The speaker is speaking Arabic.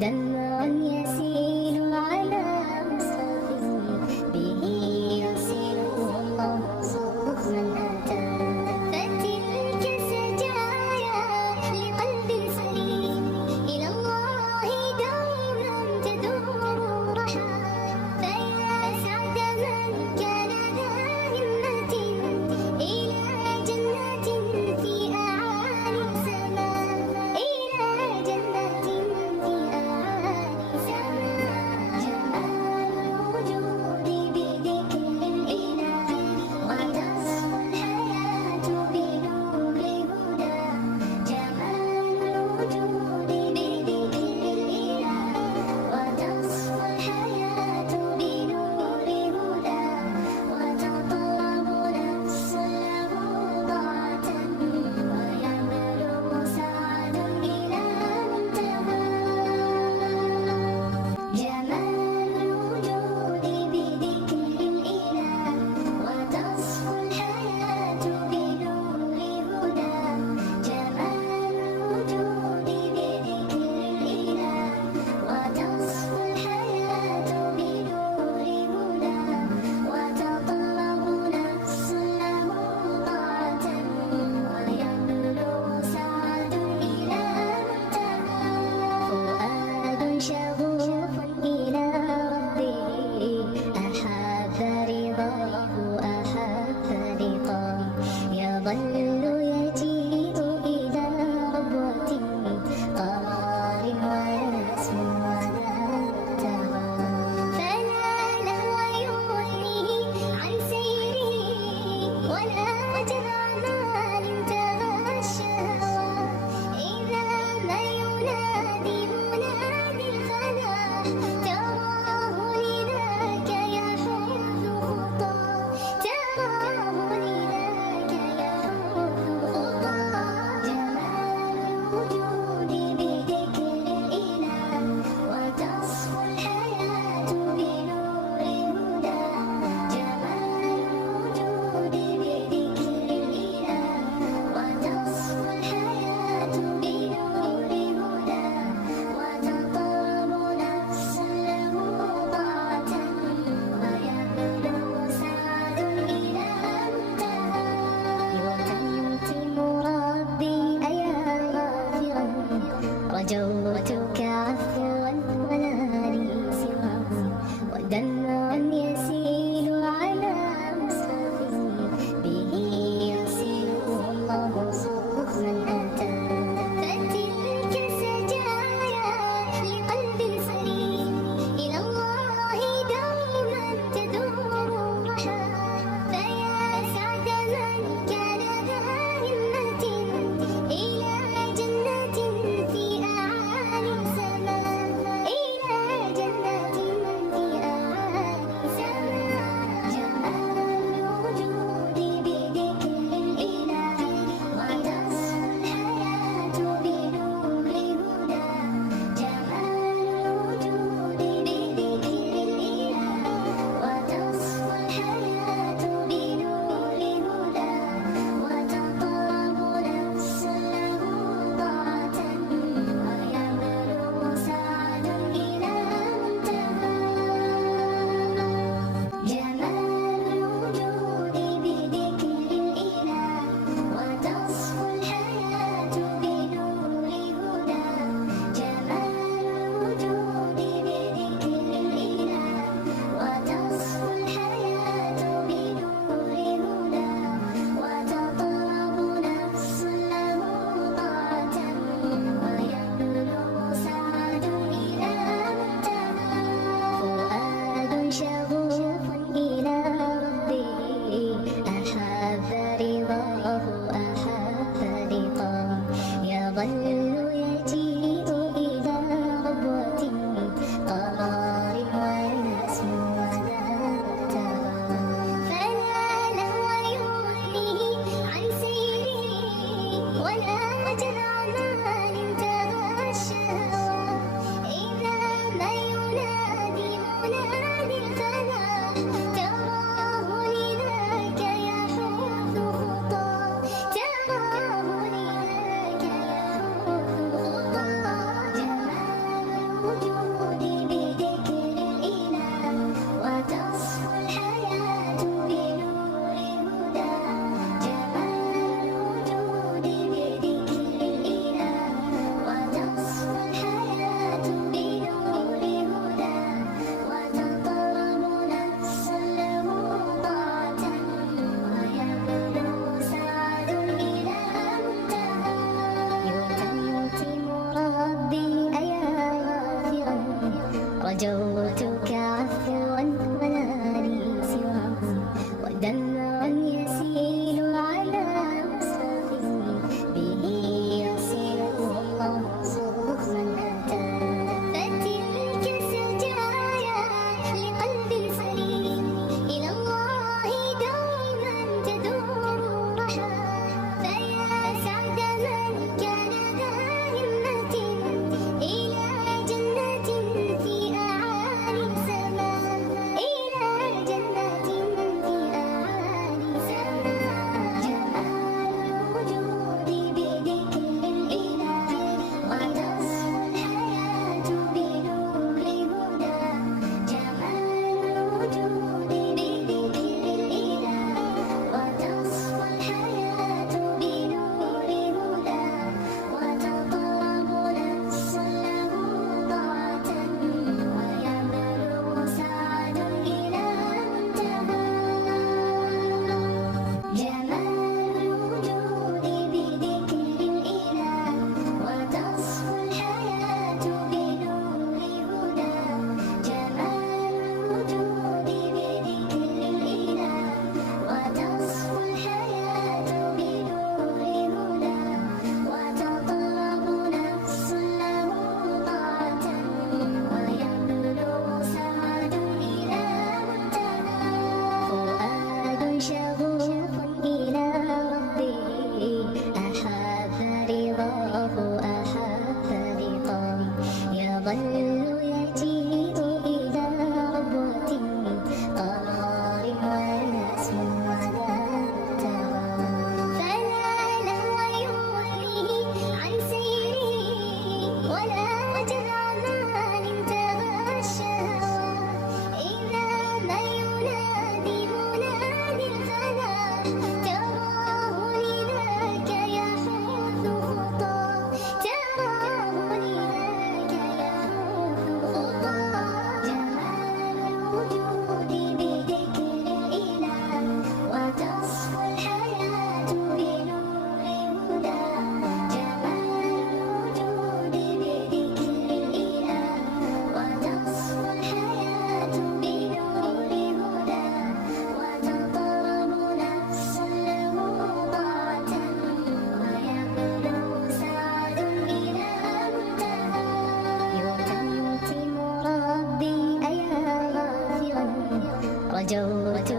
ودمع يسيل على مصحف به يرسل الله من أتى. فتلك سجايا لقلب سليم إلى الله دوما تدور رحى. فيا سعد من كان ذا همة إلى جنة في أعالي سماء، إلى جنة في أعالي سماء. جمال الوجود بذكر الإله وتصفو الحياة بنور هدى. جمال الوجود بذكر الإله وتصفو الحياة بنور هدى. وتطلب نفس له ضاعة ويبلغ سعد إلى منتهى. جمال الوجود بذكر الإله وتصفو الحياة بنور هدى. جمال الوجود بذكر الإله وتصفو الحياة بنور هدى. وتطلب نفس له ضاعة ويبلغ سعد إلى منتهى. فؤاد شغوف إلى ربه أحب رضاه أحب لقاه. يظل يجيء إلى ربوة قرار ويسمو على منتهى. فلا لهو يغنيه عن سيره ولا جمع مال انتهى الشهوى. إذا ما ينادي منادي الفلاح تراه لذاك يحث خطاه. تراه لذاك يحث خطاه. جمال الوجود بذكر الإله وتصفو الحياة بنور هدى. جمال الوجود بذكر الإله وتصفو الحياة بنور هدى. وتطلب نفس له ضاعة ويبلغ سعد إلى منتهى. وتمتم ربي أيا غافرا رجوتك عفوا ولا لي سوى. ودمع يسيل على مصحف به يرسل الله من أتى. فتلك سجايا لقلب سليم إلى الله دوما تدور رحى. فيا سعد من كان ذا همة إلى جنة في أعالي سماء، إلى جنة في أعالي والظل يجيء إلى ربوة قرار والاسم على الترى فلا لهو يغنيه عن سيره ولا وجه عمال تغشى إذا ما ينادي منادي الفلاح تراه لذاك يحوث خطاه تراه لذاك يحوث خطاه جمال الوجود بذكر الإله وتصفو الحياة بنور هدى جمال الوجود بذكر الإله وتصفو الحياة بنور هدى وتطرب نفس له طاعة ويبلغ سعد إلى منتهى يتمتم ربي أيا غافرا رجوت